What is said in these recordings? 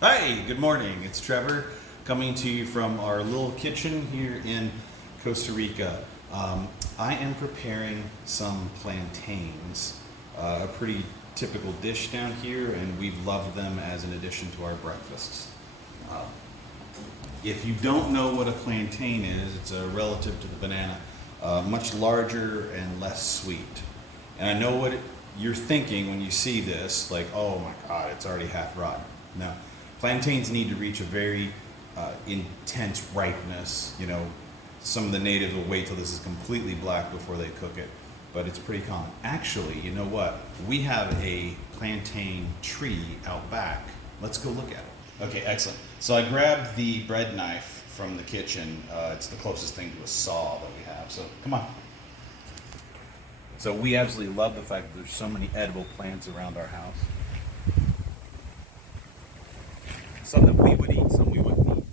Hi, good morning. It's Trevor coming to you from our little kitchen here in Costa Rica. I am preparing some plantains, a pretty typical dish down here, and we've loved them as an addition to our breakfasts. Uh, if you don't know what a plantain is, it's a relative to the banana, much larger and less sweet. And I know what you're thinking when you see this, like, oh my God, it's already half rotten. No, plantains need to reach a very intense ripeness. You know, some of the natives will wait till this is completely black before they cook it, but it's pretty common. Actually, you know what? We have a plantain tree out back. Let's go look at it. Okay, excellent. So I grabbed the bread knife from the kitchen. It's the closest thing to a saw that we have. So come on. So we absolutely love the fact that there's so many edible plants around our house. Some that we would eat, some we wouldn't eat.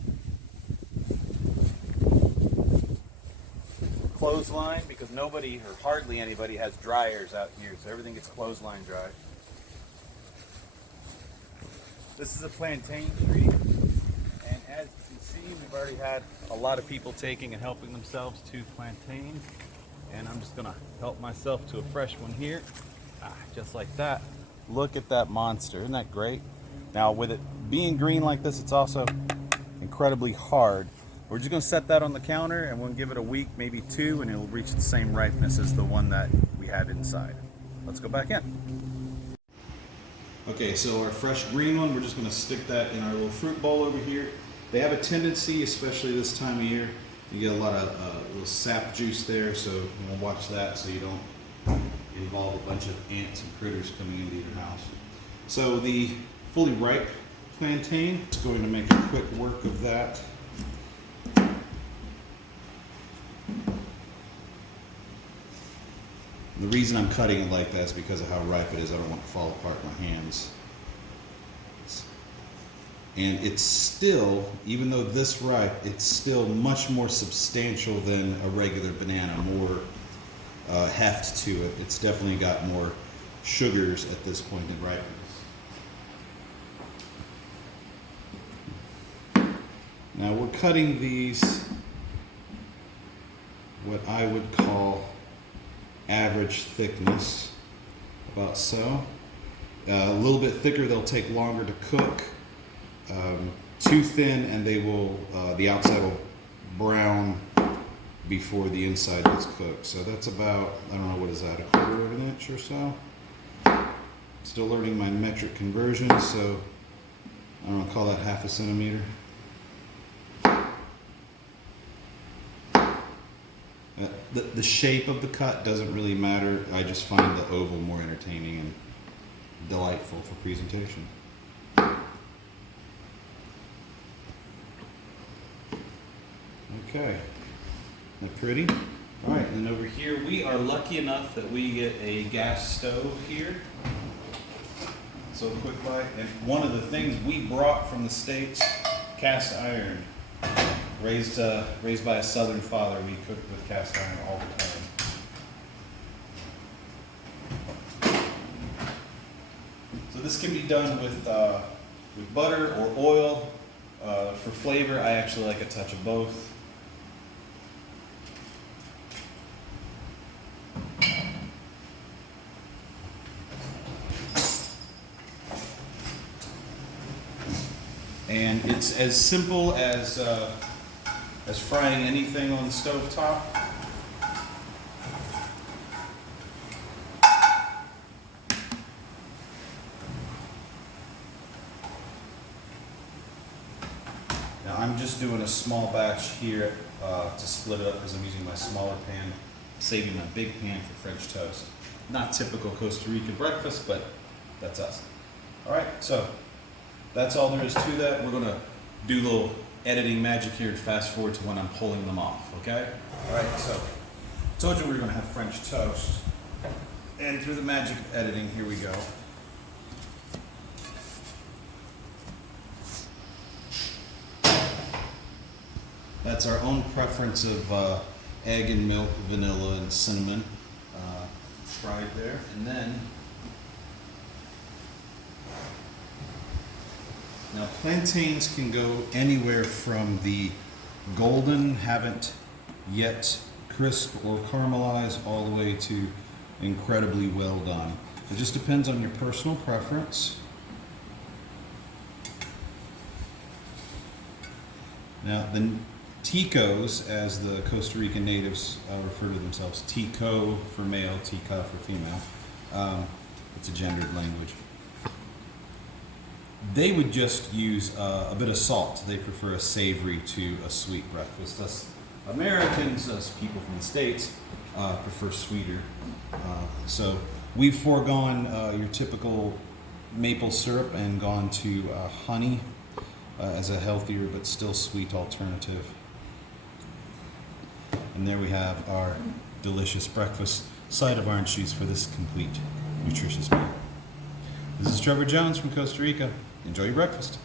Clothesline, because nobody or hardly anybody has dryers out here, so everything gets clothesline dry. This is a plantain tree, and as you can see, we've already had a lot of people taking and helping themselves to plantains. And I'm just gonna help myself to a fresh one here. Just like that. Look at that monster, isn't that great? Now with it being green like this, it's also incredibly hard. We're just gonna set that on the counter and we'll give it a week, maybe two, and it'll reach the same ripeness as the one that we had inside. Let's go back in. Okay, so our fresh green one, we're just gonna stick that in our little fruit bowl over here. They have a tendency, especially this time of year, you get a lot of little sap juice there, so you want to watch that so you don't involve a bunch of ants and critters coming into your house. So the fully ripe plantain is going to make a quick work of that. The reason I'm cutting it like that is because of how ripe it is. I don't want it to fall apart in my hands. And it's still, even though this ripe, it's still much more substantial than a regular banana, more heft to it. It's definitely got more sugars at this point in ripeness. Now we're cutting these what I would call average thickness, about so. A little bit thicker, they'll take longer to cook. Too thin and they will, the outside will brown before the inside is cooked. So that's about, I don't know, what is that, 1/4 of an inch or so? Still learning my metric conversion, so I don't know, call that 1/2 centimeter. The shape of the cut doesn't really matter. I just find the oval more entertaining and delightful for presentation. Okay, isn't that pretty? All right, and over here, we are lucky enough that we get a gas stove here. So quick bite, and one of the things we brought from the States, cast iron. Raised by a Southern father, we cooked with cast iron all the time. So this can be done with butter or oil. For flavor, I actually like a touch of both. And it's as simple as frying anything on the stove top. Now I'm just doing a small batch here to split it up because I'm using my smaller pan, saving my big pan for French toast. Not typical Costa Rica breakfast, but that's us. All right, so that's all there is to that. We're gonna do a little editing magic here and fast forward to when I'm pulling them off, okay? All right, so I told you we were gonna have French toast. And through the magic of editing, here we go. That's our own preference of egg and milk, vanilla and cinnamon fried there. And then Now plantains can go anywhere from the golden, haven't yet crisp or caramelized, all the way to incredibly well done. It just depends on your personal preference. Now the ticos, as the Costa Rican natives refer to themselves, tico for male, tica for female. It's a gendered language. They would just use a bit of salt. They prefer a savory to a sweet breakfast. Us Americans, us people from the States, prefer sweeter. So we've foregone your typical maple syrup and gone to honey as a healthier but still sweet alternative. And there we have our delicious breakfast side of orange juice for this complete, nutritious meal. This is Trevor Jones from Costa Rica. Enjoy your breakfast.